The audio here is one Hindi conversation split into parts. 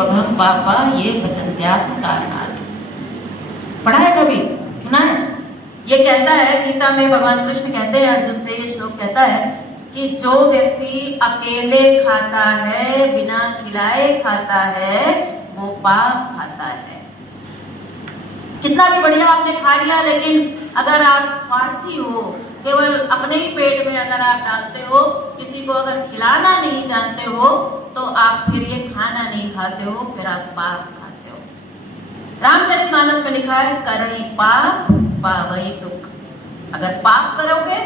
त्वघं पापा ये भजन्त्यात्म कारणात्। पढ़ा है कभी, सुना है? ये कहता है गीता में, भगवान कृष्ण कहते हैं अर्जुन से, ये श्लोक कहता है कि जो व्यक्ति अकेले खाता है, बिना खिलाए खाता है, वो पाप खाता है। कितना भी बढ़िया आपने खा लिया, लेकिन अगर आप स्वार्थी हो, केवल अपने ही पेट में अगर आप डालते हो, किसी को अगर खिलाना नहीं जानते हो, तो आप फिर ये खाना नहीं खाते हो, फिर आप पाप खाते हो। रामचरितमानस में लिखा है, करई पाप पावई दुख। अगर पाप करोगे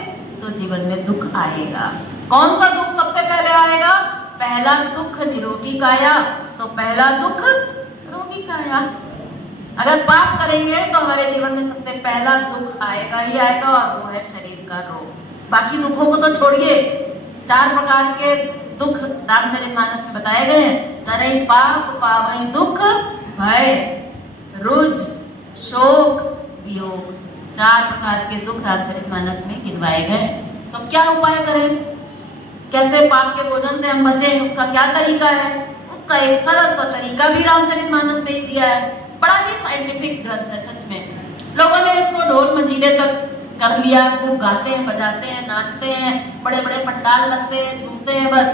तो जीवन में दुख आएगा। कौन सा दुख सबसे पहले आएगा? पहला सुख निरोगी काया, तो पहला दुख रोगी काया। अगर पाप करेंगे तो हमारे जीवन में सबसे पहला दुख आएगा ही आएगा, और वो है शरीर का रोग। बाकी दुखों को तो छोड़िए, 4 प्रकार के दुख रामचरितमानस में बताए गए हैं। करई पाप पावई दुख, भय, रुज, शोक, वियोग। 4 प्रकार के दुख रामचरितमानस में गिनवाए गए। तो क्या उपाय करें? कैसे पाप के भोजन से हम बचें? उसका क्या तरीका है? उसका एक सरल सा तरीका भी रामचरितमानस में ही दिया है। बड़ा ही साइंटिफिक ग्रंथ है सच में। लोगों ने इसको ढोल मंजीरे तक कर लिया, खूब गाते हैं, बजाते हैं, नाचते हैं, बड़े बड़े पंडाल लगते हैं, झूमते हैं, बस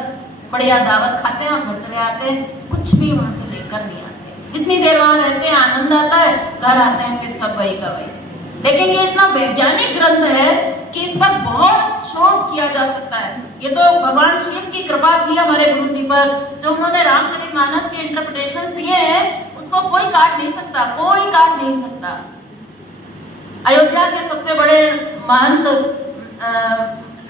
बढ़िया दावत खाते हैं और घर चले आते हैं। कुछ भी वहां से लेकर नहीं आते। जितनी देर वहां रहते हैं आनंद आता है, घर आते हैं फिर सब वही का वही। लेकिन ये इतना वैज्ञानिक ग्रंथ है कि इस पर बहुत शोध किया जा सकता है। ये तो भगवान शिव की कृपा थी हमारे गुरु जी पर, जो उन्होंने रामचरितमानस के इंटरप्रिटेशंस दिए हैं, उसको कोई काट नहीं सकता, कोई काट नहीं सकता। अयोध्या के सबसे बड़े महंत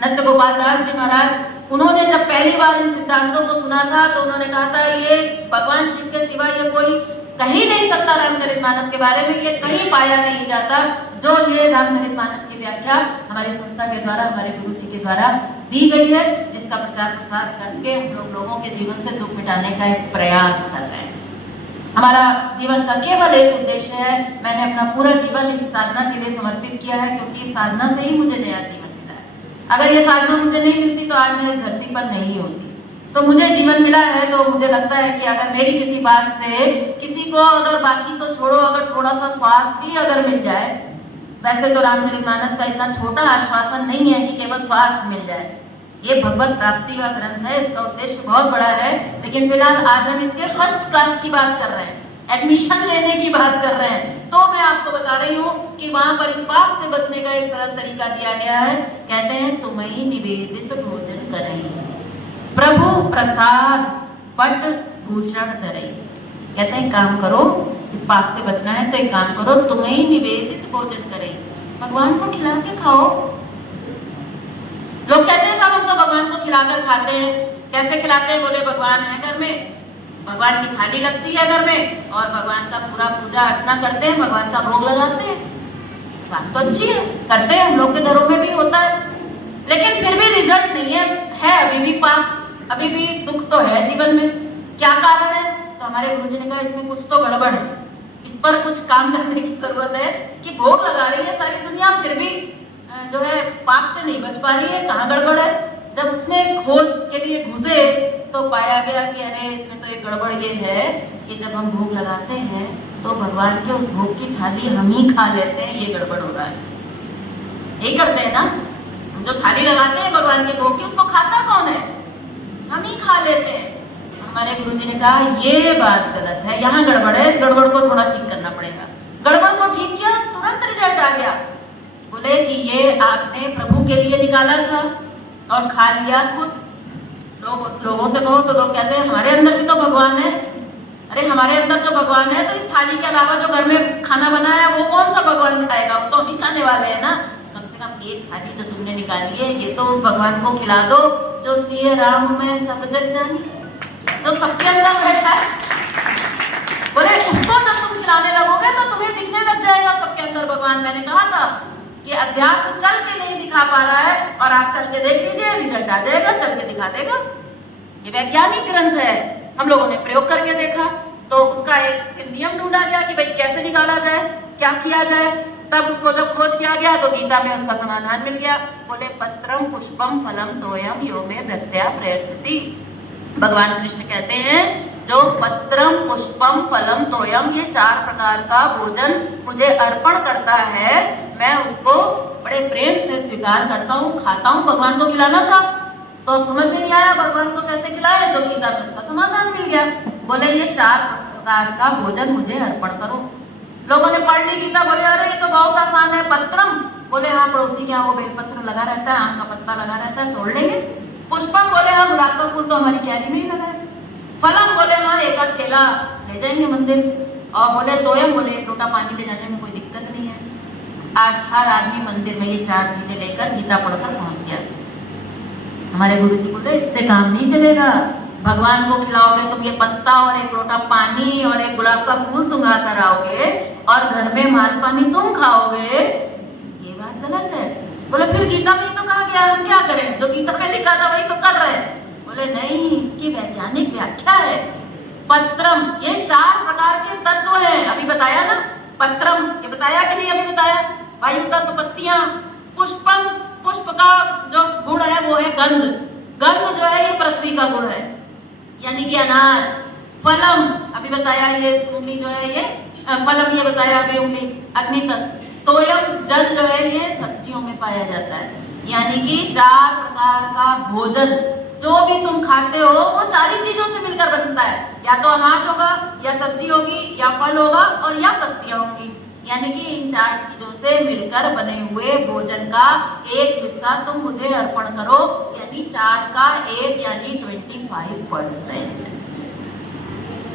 नंद गोपाल दास जी महाराज, उन्होंने जब पहली बार इन सिद्धांतों को सुना था तो उन्होंने कहा था, ये भगवान शिव के सिवा ये कोई कह ही नहीं सकता रामचरितमानस के बारे में, ये कहीं पाया नहीं जाता जो ये रामचरितमानस की व्याख्या हमारी संस्था के द्वारा, हमारे गुरु जी के द्वारा दी गई है, जिसका प्रचार प्रसार करके हम लोगों के जीवन से दुख मिटाने का एक प्रयास कर रहे हैं। हमारा जीवन का केवल एक उद्देश्य है, मैंने अपना पूरा जीवन इस साधना के लिए समर्पित किया है, क्योंकि इस साधना से ही मुझे नया जीवन मिला है। अगर ये साधना मुझे नहीं मिलती तो आज मैं इस धरती पर नहीं होती। तो मुझे जीवन मिला है, तो मुझे लगता है कि अगर मेरी किसी बात से किसी को, अगर बाकी तो छोड़ो, अगर थोड़ा सा स्वार्थ भी अगर मिल जाए, वैसे तो रामचरितमानस का इतना छोटा आश्वासन नहीं है कि केवल स्वार्थ मिल जाए। ये भगवत प्राप्ति का ग्रंथ है, इसका उद्देश्य बहुत बड़ा है। लेकिन फिलहाल आज हम इसके फर्स्ट क्लास की बात कर रहे हैं, एडमिशन लेने की बात कर रहे हैं। तो मैं आपको बता रही हूँ कि वहां पर इस पाप से बचने का एक सरल तरीका दिया गया है। कहते हैं, तुम्हें निवेदित भोजन करई, प्रभु प्रसाद पट भूषण धरई। कहते हैं काम करो, इस पाप से बचना है तो एक काम करो, तुम्हें निवेदित भोजन करई, भगवान को खिला के खाओ। लोग कहते हैं साहब हम तो भगवान को खिलाकर खाते हैं। कैसे खिलाते हैं? बोले भगवान है घर में, भगवान की थाली लगती है घर में, और भगवान का पूरा पूजा अर्चना करते हैं, भगवान का भोग लगाते हैं। बात तो अच्छी है, करते हैं, हम लोग के घरों में भी होता है, लेकिन फिर भी रिजल्ट नहीं है अभी भी पाप, अभी भी दुख तो है जीवन में। क्या कारण है? तो हमारे गुरु जी ने कहा इसमें कुछ तो गड़बड़ है, इस पर कुछ काम करने की जरूरत है कि भोग लगा रही है सारी दुनिया, फिर भी जो है पाप से नहीं बच पा रही है। कहाँ गड़बड़ है? जब उसमें खोज के लिए घुसे तो पाया गया कि अरे इसमें तो एक गड़बड़ ये है कि जब हम भोग लगाते हैं तो भगवान के उस भोग की थाली हम ही खा लेते हैं, ये गड़बड़ हो रहा है। यही करते हैं ना, हम जो थाली लगाते हैं भगवान के भोग की, उसको खाता कौन है? हम ही खा लेते हैं। हमारे गुरु जी ने कहा ये बात गलत है, यहाँ गड़बड़ है, इस गड़बड़ को थोड़ा ठीक करना पड़ेगा। गड़बड़ को ठीक किया, तुरंत रिजल्ट आ गया। बोले कि ये आपने प्रभु के लिए निकाला था और खा लिया खुद। लोगों से कहो तो लोग कहते हैं हमारे अंदर भी तो भगवान है। अरे हमारे अंदर जो भगवान है तो इस थाली के अलावा जो घर में खाना बना है वो कौन सा भगवान खाएगा? वो तो हम ही खाने वाले हैं ना। कम से कम एक थाली जो तुमने निकाली है ये तो उस भगवान को खिला दो जो सिए राम में सब जग जानी, तो सबके अंदर बैठा है। बोले उसको जब तुम खिलाने लगोगे तो तुम्हें दिखने लग जाएगा सबके अंदर भगवान। मैंने कहा था कि अध्यात्म चल के नहीं दिखा पा रहा है, और आप चल के देख लीजिए, रिजल्ट आ जाएगा, चल के दिखा देगा। ये वैज्ञानिक ग्रंथ है, हम लोगों ने प्रयोग करके देखा, तो उसका एक नियम ढूंढा गया कि भाई कैसे निकाला जाए, क्या किया जाए। तब उसको जब खोज किया गया तो गीता में उसका समाधान मिल गया। बोले पत्रम पुष्पम फलम तोयम यो में व्यक्त्या प्रयच्छति। भगवान कृष्ण कहते हैं जो पत्रम पुष्पम फलम तोयम, ये 4 प्रकार का भोजन मुझे अर्पण करता है, मैं उसको बड़े प्रेम से स्वीकार करता हूँ, खाता हूँ। भगवान को खिलाना था तो अब समझ में नहीं आया भगवान को कैसे खिलाए, तो गीता में उसका समाधान मिल गया। बोले ये 4 प्रकार का भोजन मुझे अर्पण करो। लोगों ने पढ़ ली गीता, बोले अरे ये तो बहुत आसान है। पत्रम, बोले हाँ पड़ोसी के यहाँ वो बेलपत्र लगा रहता है, आम का पत्ता लगा रहता है, तोड़ लेंगे। पुष्पम, बोले हाँ गुलाब का फूल तो हमारी क्यारी में ही लगा है। फलम, बोले हाँ एक आध केला ले जाएंगे मंदिर। और बोले तोयम, बोले 1 लोटा पानी ले जाने में कोई दिक्कत नहीं है। आज हर आदमी मंदिर में ये 4 चीजें लेकर गीता पढ़कर पहुंच गया। हमारे गुरु जी बोले इससे काम नहीं चलेगा, भगवान को खिलाओगे तुम ये पत्ता और 1 लोटा पानी और 1 गुलाब का फूल सुंघा कर आओगे और घर में माल पानी तुम खाओगे, ये बात गलत है। बोले फिर गीता में तो कहा गया, हम क्या करें, जो गीता में लिखा था वही तो कर रहे हैं। बोले नहीं, इसकी वैज्ञानिक व्याख्या है। पत्रम, ये 4 प्रकार के तत्व हैं, अभी बताया ना। पत्रम ये बताया कि नहीं, अभी बताया। वायु तत्व पत्तियां। पुष्पम, पुष्प का जो गुण है वो है गंध, गंध जो है ये पृथ्वी का गुण है, यानी कि अनाज। फलम अभी बताया, ये उंगली जो है ये फलम, ये बताया अभी उंगली, अग्नि तत्व। तोयम जल जो है ये सब्जियों में पाया जाता है, यानी कि 4 प्रकार का भोजन जो भी तुम खाते हो वो 4 ही चीजों से मिलकर बनता है, या तो अनाज होगा, या सब्जी होगी, या फल होगा, और या पत्तियां होंगी। यानी कि इन 4 चीजों से मिलकर बने हुए भोजन का एक हिस्सा तुम मुझे अर्पण करो, यानी 4 का 1 यानी 25%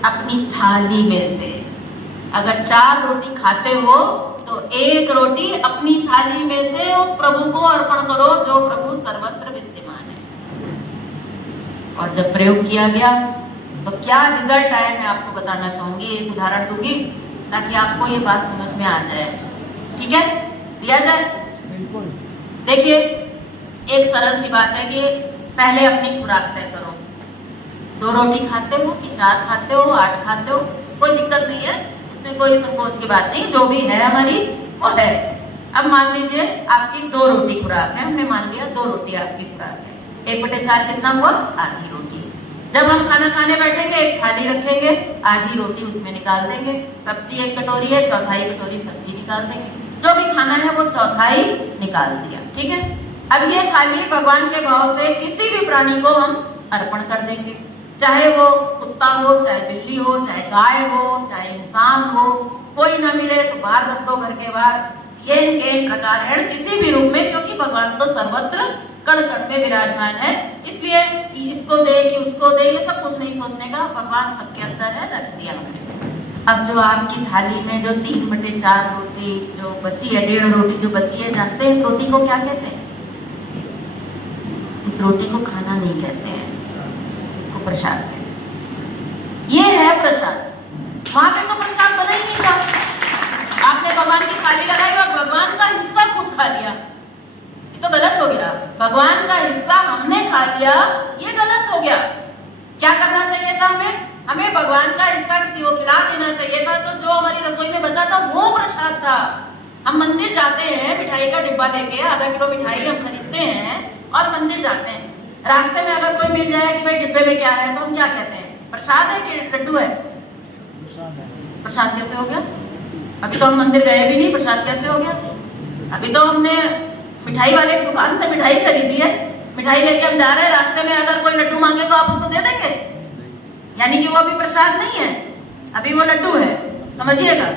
अपनी थाली में से। अगर 4 रोटी खाते हो तो 1 रोटी अपनी थाली में से उस प्रभु को अर्पण करो जो प्रभु सर्वत्र विद्यमान है। और जब प्रयोग किया गया तो क्या रिजल्ट आया, मैं आपको बताना चाहूंगी, एक उदाहरण दूंगी ताकि आपको ये बात समझ में आ जाए। ठीक है, दिया जाए। बिल्कुल। देखिए एक सरल सी बात है कि पहले अपनी खुराक तय करो। 2 रोटी खाते हो कि 4 खाते हो, 8 खाते हो, कोई दिक्कत नहीं है, इसमें कोई संकोच की बात नहीं, जो भी है हमारी वो है। अब मान लीजिए आपकी 2 रोटी खुराक है, हमने मान लिया 2 रोटी आपकी खुराक है। 1/4 कितना हुआ, आधी रोटी। जब हम खाना खाने बैठेंगे एक थाली रखेंगे, आधी रोटी उसमें निकाल देंगे, सब्जी 1 कटोरी है, 1/4 कटोरी सब्जी निकाल देंगे, जो भी खाना है वो 1/4 निकाल दिया। ठीक है, अब ये थाली भगवान के भाव से किसी भी प्राणी को हम अर्पण कर देंगे, चाहे वो कुत्ता हो, चाहे बिल्ली हो, चाहे गाय हो, चाहे इंसान हो। कोई ना मिले तो बाहर रख दो, घर के बाहर, ये प्रकार है किसी भी रूप में, क्योंकि भगवान तो सर्वत्र कण कण में विराजमान है, इसलिए इसको दे कि उसको दे ये सब कुछ नहीं सोचने का, भगवान सबके अंदर है, रख दिया हमने। अब जो आपकी थाली में जो 3/4 रोटी जो बची है, 1.5 रोटी जो बची है, जानते हैं इस रोटी को क्या कहते हैं? इस रोटी को खाना नहीं कहते हैं, इसको प्रसाद कहते हैं। ये है प्रसाद। वहां पे तो प्रसाद बना ही नहीं था, आपने भगवान की थाली लगाई और भगवान का हिस्सा खुद खा लिया, ये तो गलत हो गया। भगवान का हिस्सा हमने खा लिया, ये गलत हो गया। क्या करना चाहिए था हमें? हमें भगवान का हिस्सा किसी को खिला देना चाहिए था, तो जो हमारी रसोई में बचा था वो प्रसाद था। हम मंदिर जाते हैं, मिठाई का डिब्बा लेके, आधा किलो मिठाई हम खरीदते हैं और मंदिर जाते हैं। रास्ते में अगर कोई मिल जाए कि भाई डिब्बे में क्या है, तो हम क्या कहते हैं? प्रसाद है कि लड्डू है? प्रसाद कैसे हो गया? अभी तो हम मंदिर गए भी नहीं, प्रसाद कैसे हो गया? अभी तो हमने मिठाई वाले की दुकान से मिठाई खरीदी है, मिठाई लेके हम जा रहे हैं, रास्ते में अगर कोई लड्डू मांगे तो आप उसको दे देंगे, यानी कि वो अभी प्रसाद नहीं है, अभी वो लड्डू है, समझिएगा।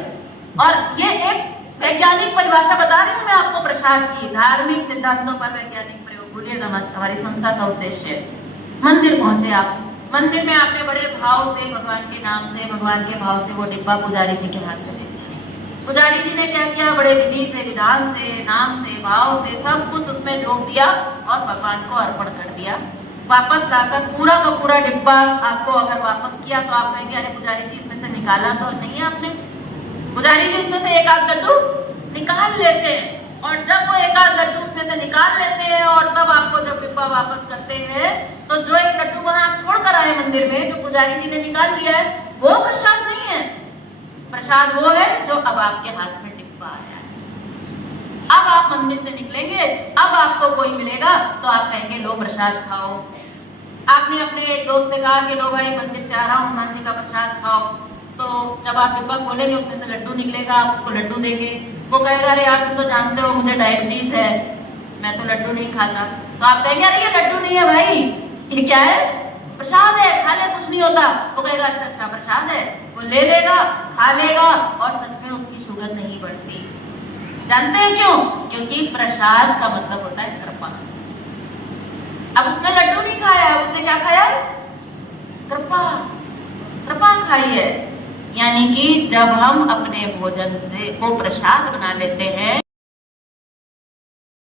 और ये एक वैज्ञानिक परिभाषा बता रही हूँ मैं आपको प्रसाद की, धार्मिक सिद्धांतों पर वैज्ञानिक प्रयोग, भूलिएगा मत, हमारी संस्था का उद्देश्य। मंदिर पहुंचे आप, मंदिर में आपने बड़े भाव से भगवान के नाम से, भगवान के भाव से वो डिब्बा पुजारी जी के हाथ में दे दिया। पुजारी जी ने क्या किया? बड़े विधि से, विधान से, नाम से, भाव से सब कुछ उसमें झोंक दिया और भगवान को अर्पण कर दिया। वापस लाकर पूरा का पूरा डिब्बा आपको अगर वापस किया तो आप कहेंगे अरे पुजारी जी इसमें से निकाला तो नहीं है आपने। पुजारी जी उसमें से 1 आध लड्डू निकाल लेते हैं, और जब वो 1 आध लड्डू उसमें से निकाल लेते हैं और तब आपको जब डिब्बा वापस करते हैं तो जो 1 लड्डू वहां आप छोड़ कर आए मंदिर में, जो पुजारी जी ने निकाल लिया है, वो प्रसाद नहीं है। प्रसाद वो है जो अब आपके हाथ में डिब्बा आया है। अब आप मंदिर से निकलेंगे, अब आपको कोई मिलेगा तो आप कहेंगे लो प्रसाद खाओ। आपने अपने एक दोस्त से कहा कि लो भाई मंदिर से आ रहा हूँ, हनुमान जी का प्रसाद खाओ, तो जब आप डिब्बा खोलेंगे उसमें से लड्डू निकलेगा, आप उसको लड्डू देंगे, वो कहेगा अरे यार तुम तो जानते हो मुझे डायबिटीज है, मैं तो लड्डू नहीं खाता। तो आप कहेंगे अरे ये लड्डू नहीं है भाई, ये क्या है, प्रसाद है, खा ले कुछ नहीं होता। वो कहेगा अच्छा अच्छा प्रसाद है, वो ले लेगा, खा लेगा और सच में उसकी शुगर नहीं बढ़ती। जानते हैं क्यों? क्योंकि प्रसाद का मतलब होता है कृपा। अब उसने लड्डू नहीं खाया, उसने क्या खाया? कृपा, कृपा खाई है। यानी कि जब हम अपने भोजन से वो प्रसाद बना लेते हैं